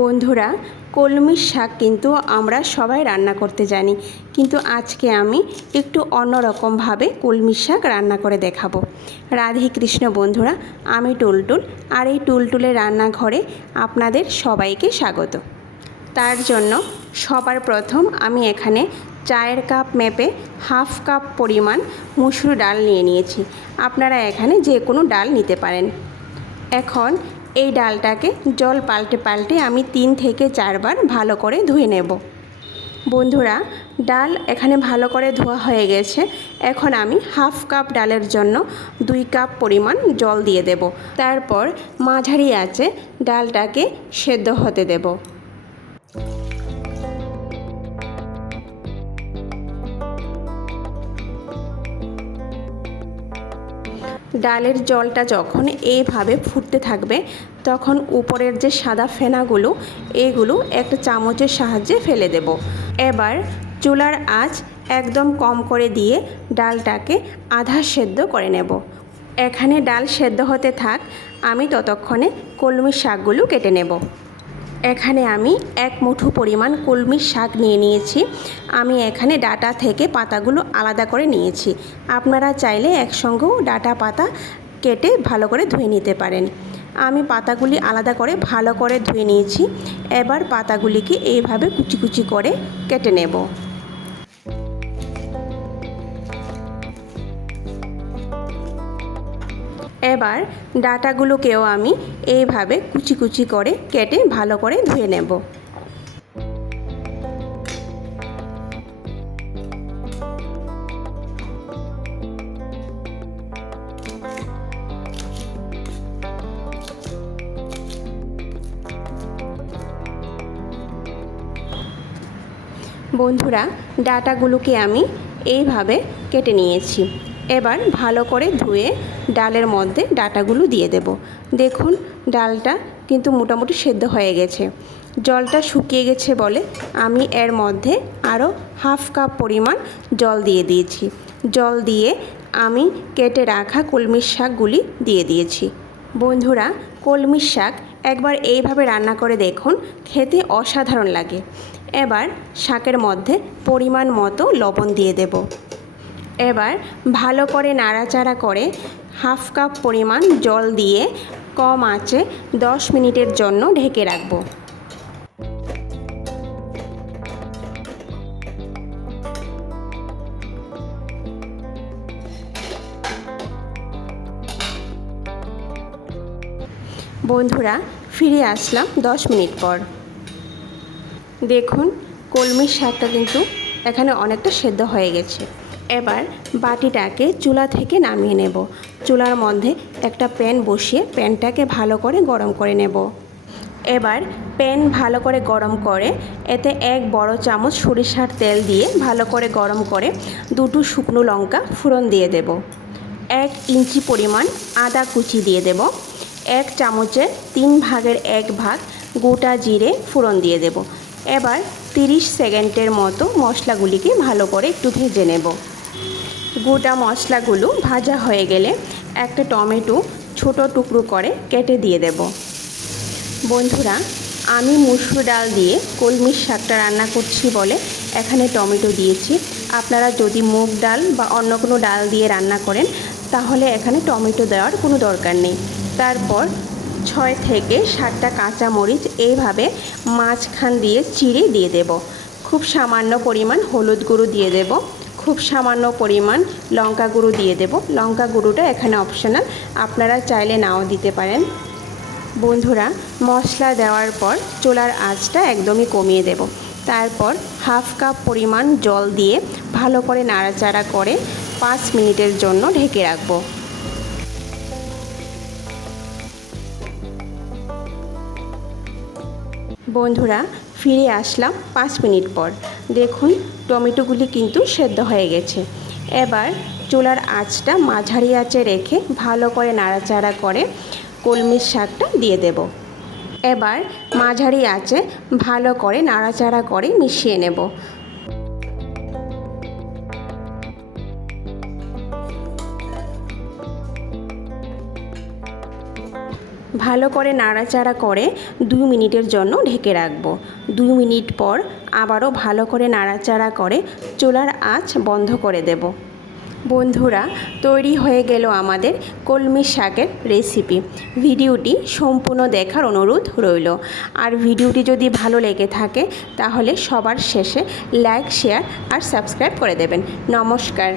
বন্ধুরা কলমির শাক কিন্তু আমরা সবাই রান্না করতে জানি, কিন্তু আজকে আমি একটু অন্যরকমভাবে কলমির শাক রান্না করে দেখাবো। রাধে কৃষ্ণ বন্ধুরা, আমি টুলটুল, আর এই টুলটুলের রান্নাঘরে আপনাদের সবাইকে স্বাগত। তার জন্য সবার প্রথম আমি এখানে চায়ের কাপ মেপে হাফ কাপ পরিমাণ মুসুর ডাল নিয়ে নিয়েছি। আপনারা এখানে যে কোনো ডাল নিতে পারেন। এখন এই ডালটাকে জল পাল্টে পাল্টে আমি তিন থেকে চারবার ভালো করে ধুয়ে নেব। বন্ধুরা, ডাল এখানে ভালো করে ধোয়া হয়ে গেছে। এখন আমি হাফ কাপ ডালের জন্য দুই কাপ পরিমাণ জল দিয়ে দেব। তারপর মাঝারি আছে ডালটাকে সেদ্ধ হতে দেব। ডালের জলটা যখন এইভাবে ফুটতে থাকবে তখন উপরের যে সাদা ফেনাগুলো, এগুলো একটা চামচের সাহায্যে ফেলে দেব। এবার চুলার আঁচ একদম কম করে দিয়ে ডালটাকে আধা সেদ্ধ করে নেব। এখানে ডাল সেদ্ধ হতে থাক, আমি ততক্ষণে কলমি শাকগুলো কেটে নেব। এখানে আমি এক মুঠো পরিমাণ কলমির শাক নিয়ে নিয়েছি। আমি এখানে ডাটা থেকে পাতাগুলো আলাদা করে নিয়েছি। আপনারা চাইলে একসঙ্গেও ডাটা পাতা কেটে ভালো করে ধুয়ে নিতে পারেন। আমি পাতাগুলি আলাদা করে ভালো করে ধুয়ে নিয়েছি। এবার পাতাগুলিকে এইভাবে কুচি কুচি করে কেটে নেব। এবার ডাটাগুলোকেও আমি এইভাবে কুচি কুচি করে কেটে ভালো করে ধুয়ে নেব। বন্ধুরা, ডাটাগুলোকে আমি এইভাবে কেটে নিয়েছি। এবার ভালো করে ধুয়ে ডালের মধ্যে ডাটাগুলো দিয়ে দেব। দেখুন, ডালটা কিন্তু মোটামুটি সেদ্ধ হয়ে গেছে। জলটা শুকিয়ে গেছে বলে আমি এর মধ্যে আরও হাফ কাপ পরিমাণ জল দিয়ে দিয়েছি। জল দিয়ে আমি কেটে রাখা কলমির শাকগুলি দিয়ে দিয়েছি। বন্ধুরা কলমির শাক একবার এইভাবে রান্না করে দেখুন, খেতে অসাধারণ লাগে। এবার শাকের মধ্যে পরিমাণ মতো লবণ দিয়ে দেব। এবার ভালো করে নাড়াচাড়া করে হাফ কাপ পরিমাণ জল দিয়ে কম আঁচে দশ মিনিটের জন্য ঢেকে রাখব। বন্ধুরা, ফিরে আসলাম দশ মিনিট পর। দেখুন, কলমির শাকটা কিন্তু এখানে অনেকটা সেদ্ধ হয়ে গেছে। এবার বাটিটাকে চুলা থেকে নামিয়ে নেব। চুলার মধ্যে একটা প্যান বসিয়ে প্যানটাকে ভালো করে গরম করে নেব। এবার প্যান ভালো করে গরম করে এতে এক বড় চামচ সরিষার তেল দিয়ে ভালো করে গরম করে দুটো শুকনো লঙ্কা ফোড়ন দিয়ে দেব। এক ইঞ্চি পরিমাণ আদা কুচি দিয়ে দেব। এক চামচের তিন ভাগের এক ভাগ গোটা জিরে ফোড়ন দিয়ে দেব। এবার 30 সেকেন্ডের মতো মশলাগুলিকে ভালো করে একটু ভেজে নেব। গোটা মশলাগুলো ভাজা হয়ে গেলে একটা টমেটো ছোট টুকরো করে কেটে দিয়ে দেব। বন্ধুরা, আমি মুসুর ডাল দিয়ে কলমির শাকটা রান্না করছি বলে এখানে টমেটো দিয়েছি। আপনারা যদি মুগ ডাল বা অন্য কোনো ডাল দিয়ে রান্না করেন, তাহলে এখানে টমেটো দেওয়ার কোনো দরকার নেই। তারপর ছয় থেকে সাতটা কাঁচা মরিচ এইভাবে মাঝখান দিয়ে চিড়ে দিয়ে দেব। খুব সামান্য পরিমাণ হলুদ গুঁড়ো দিয়ে দেব। খুব সামান্য পরিমাণ লঙ্কা গুঁড়ো দিয়ে দেব। লঙ্কা গুঁড়োটা এখানে অপশনাল আপনারা চাইলে নাও দিতে পারেন। বন্ধুরা, মশলা দেওয়ার পর চোলার আঁচটা একদমই কমিয়ে দেব। তারপর হাফ কাপ পরিমাণ জল দিয়ে ভালো করে নাড়াচাড়া করে পাঁচ মিনিটের জন্য ঢেকে রাখব। বন্ধুরা, ফিরে আসলাম পাঁচ মিনিট পর। দেখুন, টমেটোগুলি কিন্তু সেদ্ধ হয়ে গেছে। এবার চুলার আঁচটা মাঝারি আঁচে রেখে ভালো করে নাড়াচাড়া করে কলমির শাকটা দিয়ে দেব। এবার মাঝারি আঁচে ভালো করে নাড়াচাড়া করে মিশিয়ে নেব। ভালো করে নাড়াচাড়া করে দুই মিনিটের জন্য ঢেকে রাখব। দুই মিনিট পর আবারও ভালো করে নাড়াচাড়া করে চুলার আঁচ বন্ধ করে দেব। বন্ধুরা, তৈরি হয়ে গেল আমাদের কলমি শাকের রেসিপি। ভিডিওটি সম্পূর্ণ দেখার অনুরোধ রইল। আর ভিডিওটি যদি ভালো লেগে থাকে, তাহলে সবার শেষে লাইক, শেয়ার আর সাবস্ক্রাইব করে দেবেন। নমস্কার।